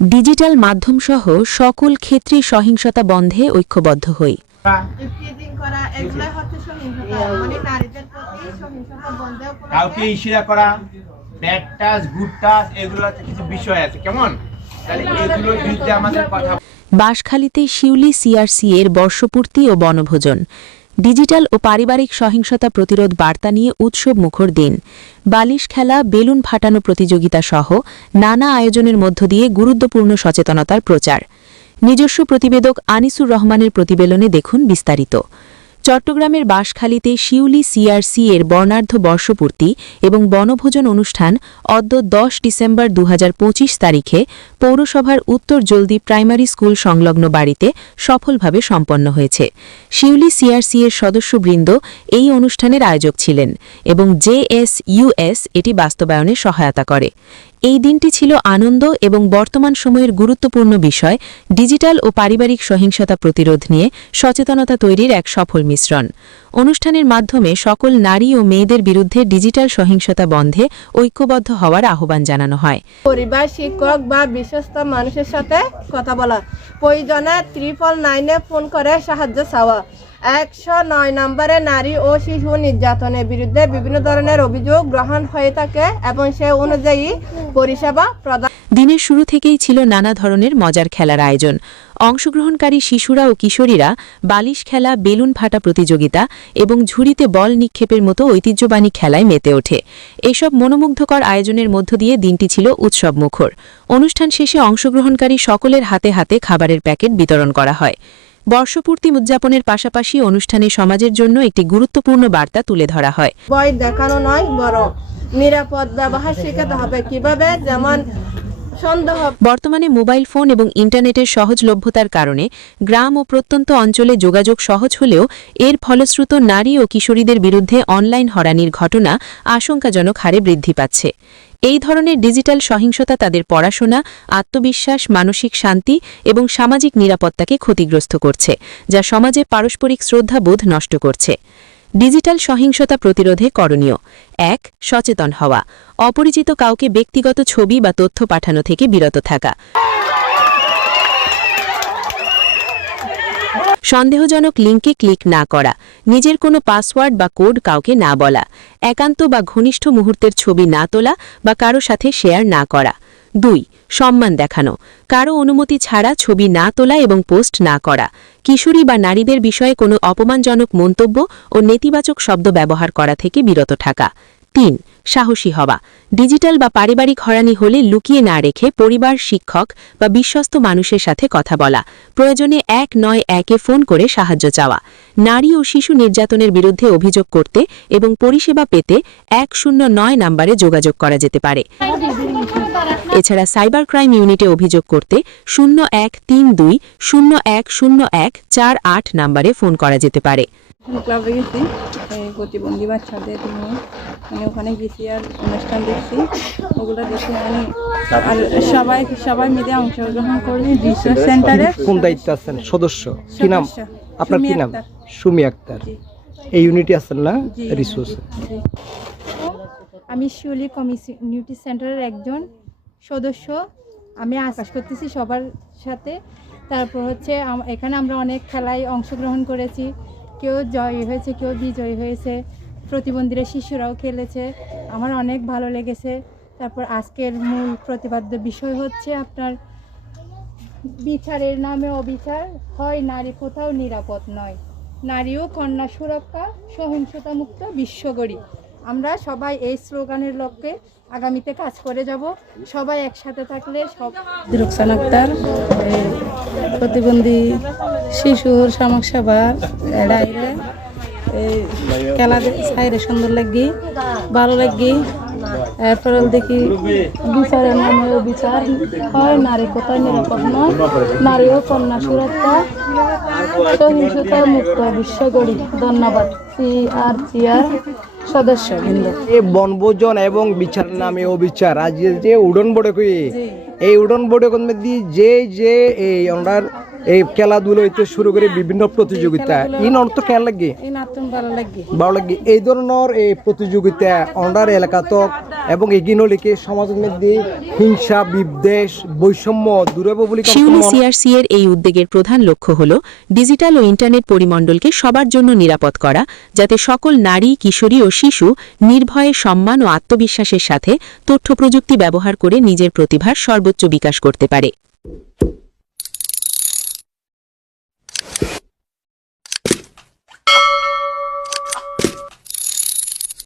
Digital মাধ্যমসহ সকল ক্ষেত্রে সহিংসতা বন্ধে ঐক্যবদ্ধ হই। কাউকে ইশারা করা, ব্যাড টাচ, গুড টাচ, এগুলো কিছু বিষয় আছে, কেমন? তাহলে এগুলোর বিরুদ্ধে আমাদের কথা। বাঁশখালীতে শিউলি সিআরসি এর বর্ষপূর্তি ও বনভোজন। ডিজিটাল ও পারিবারিক সহিংসতা প্রতিরোধ বার্তা নিয়ে উৎসব মুখর দিন। বালিশ খেলা, বেলুন ফাটানো প্রতিযোগিতা সহ নানা আয়োজনের মধ্য দিয়ে গুরুত্বপূর্ণ সচেতনতার প্রচার। নিজস্ব প্রতিবেদক আনিসুর রহমানের প্রতিবেদনে দেখুন বিস্তারিত। চট্টগ্রামের বাঁশখালীতে শিউলি সিআরসি এর বর্ণাঢ্য বর্ষপূর্তি এবং বনভোজন অনুষ্ঠান অদ্য 10 ডিসেম্বর 2025 তারিখে পৌরসভার উত্তর জলদি প্রাইমারি স্কুল সংলগ্ন বাড়িতে সফলভাবে সম্পন্ন হয়েছে। শিউলি সিআরসি এর সদস্যবৃন্দ এই অনুষ্ঠানের আয়োজক ছিলেন এবং জেএসইউএস এটি বাস্তবায়নে সহায়তা করে। এই দিনটি ছিল আনন্দ এবং বর্তমান সময়ের গুরুত্বপূর্ণ বিষয় ডিজিটাল ও পারিবারিক সহিংসতা প্রতিরোধ নিয়ে সচেতনতা তৈরির এক সফল মিশ্রণ। অনুষ্ঠানের মাধ্যমে সকল নারী ও মেয়েদের বিরুদ্ধে ডিজিটাল সহিংসতা বন্ধে ঐক্যবদ্ধ হওয়ার আহ্বান জানানো হয়। পরিবার, শিক্ষক বা বিশ্বস্ত মানুষের সাথে কথা বলা, প্রয়োজনে 999-এ ফোন করে সাহায্য চাওয়া, 109 নম্বরে নারী ও শিশু নির্যাতনের বিরুদ্ধে বিভিন্ন ধরনের অভিযোগ গ্রহণ হয়ে থাকে এবং সে অনুযায়ী পরিষেবা প্রদান। দিনের শুরু থেকেই ছিল নানা ধরনের মজার খেলার আয়োজন। অংশগ্রহণকারী শিশুরা ও কিশোরীরা বালিশ খেলা, বেলুন ফাটা প্রতিযোগিতা এবং ঝুড়িতে বল নিক্ষেপের মতো ঐতিহ্যবাহী খেলায় মেতে ওঠে। এসব মনোমুগ্ধকর আয়োজনের মধ্য দিয়ে দিনটি ছিল উৎসবমুখর। অনুষ্ঠান শেষে অংশগ্রহণকারী সকলের হাতে হাতে খাবারের প্যাকেট বিতরণ করা হয়। বর্ষপূর্তি উদযাপনের পাশাপাশি অনুষ্ঠানে সমাজের জন্য একটি গুরুত্বপূর্ণ বার্তা তুলে ধরা হয়। ভয় দেখানো নয়, বরং নিরাপদ ব্যবহার শেখাতে হবে। কিভাবে? যেমন বর্তমানে মোবাইল ফোন এবং ইন্টারনেটের সহজলভ্যতার কারণে গ্রাম ও প্রত্যন্ত অঞ্চলে যোগাযোগ সহজ হলেও এর ফলশ্রুত নারী ও কিশোরীদের বিরুদ্ধে অনলাইন হয়রানির ঘটনা আশঙ্কাজনক হারে বৃদ্ধি পাচ্ছে। এই ধরনের ডিজিটাল সহিংসতা তাদের পড়াশোনা, আত্মবিশ্বাস, মানসিক শান্তি এবং সামাজিক নিরাপত্তাকে ক্ষতিগ্রস্ত করছে, যা সমাজে পারস্পরিক শ্রদ্ধাবোধ নষ্ট করছে। ডিজিটাল সহিংসতা প্রতিরোধে করণীয়: 1. সচেতন হওয়া, অপরিচিত কাউকে ব্যক্তিগত ছবি বা তথ্য পাঠানো থেকে বিরত থাকা, সন্দেহজনক লিঙ্কে ক্লিক না করা, নিজের কোনো পাসওয়ার্ড বা কোড কাউকে না বলা, একান্ত বা ঘনিষ্ঠ মুহূর্তের ছবি না তোলা বা কারো সাথে শেয়ার না করা। 2. সম্মান দেখানো, কারো অনুমতি ছাড়া ছবি না তোলা এবং পোস্ট না করা, কিশোরী বা নারীদের বিষয়ে কোনো অপমানজনক মন্তব্য ও নেতিবাচক শব্দ ব্যবহার করা থেকে বিরত থাকা। 3. সাহসী হওয়া, ডিজিটাল বা পারিবারিক হয়রানি হলে লুকিয়ে না রেখে পরিবার, শিক্ষক বা বিশ্বস্ত মানুষের সাথে কথা বলা, প্রয়োজনে 191-এ ফোন করে সাহায্য চাওয়া। নারী ও শিশু নির্যাতনের বিরুদ্ধে অভিযোগ করতে এবং পরিষেবা পেতে 109 নম্বরে যোগাযোগ করা যেতে পারে। এছাড়া সাইবার ক্রাইম ইউনিটে অভিযোগ করতে 0132-0101-48 নম্বরে ফোন করা যেতে পারে। ক্লাবে গেছি প্রতিবন্ধী বাচ্চাদের নিয়ে, ওখানে গেছি আর অনুষ্ঠান দেখছি, ওগুলো দেখে আর সবাই মিলে অংশগ্রহণ করি। রিসার্চ সেন্টারে কোন দায়িত্ব আছেন? সদস্য কি নাম আপনার? কি নাম? সুমি আক্তার। এই ইউনিটে আছেন না? রিসোর্স। আমি শিউলি কমিউনিটি সেন্টারের একজন সদস্য। আমি আশা করতেছি সবার সাথে। তারপর হচ্ছে এখানে আমরা অনেক খেলায় অংশগ্রহণ করেছি, কেউ জয়ী হয়েছে, কেউ বিজয়ী হয়েছে, প্রতিবন্ধীরা শিশুরাও খেলেছে, আমার অনেক ভালো লেগেছে। তারপর আজকের মূল প্রতিপাদ্য বিষয় হচ্ছে আপনার বিচারের নামে অবিচার হয়, নারী কোথাও নিরাপদ নয়, নারী ও কন্যা সুরক্ষা, সহিংসতা মুক্ত বিশ্ব গড়ি। আমরা সবাই এই স্লোগানের লক্ষ্যে আগামীতে কাজ করে যাব। সবাই একসাথে থাকলে সব। রুকসান আক্তার, প্রতিবন্ধী শিশুর সমাজ সেবার ডাইরে খেলা সাইরে সুন্দর লাগি, ভালো লাগি। এরপর দেখি বিচারের নামে বিচার হয়, নারী কোথায় নিরাপদ নয়, নারী ও কন্যা সুরক্ষা, সহিংসতা মুক্ত বিশ্ব গড়ি। ধন্যবাদ সিআরসিআর সদস্য বৃন্দ। এই বনভোজন এবং বিচার নামে অবিচার আজ যে উড়ন বড়ে কই, এই উড়ন বড়ে কোন দি যে এই ওনার এই খেলাধুলো হইতে শুরু করে বিভিন্ন প্রতিযোগিতা ইন অর্থ খেয়াল লাগে এই নাতুন ভালো লাগে ভালো লাগে এই ধরনের এই প্রতিযোগিতা অন্ডার এলাকাত এবং এগিয়ে লিখে সমাজের মধ্যে হিংসা বিদ্বেষ বৈষম্য দূরে বলে শিউলি সিআরসি এর এই উদ্যোগের প্রধান লক্ষ্য হল ডিজিটাল ও ইন্টারনেট পরিমণ্ডলকে সবার জন্য নিরাপদ করা, যাতে সকল নারী, কিশোরী ও শিশু নির্ভয়ে সম্মান ও আত্মবিশ্বাসের সাথে তথ্য প্রযুক্তি ব্যবহার করে নিজের প্রতিভার সর্বোচ্চ বিকাশ করতে পারে।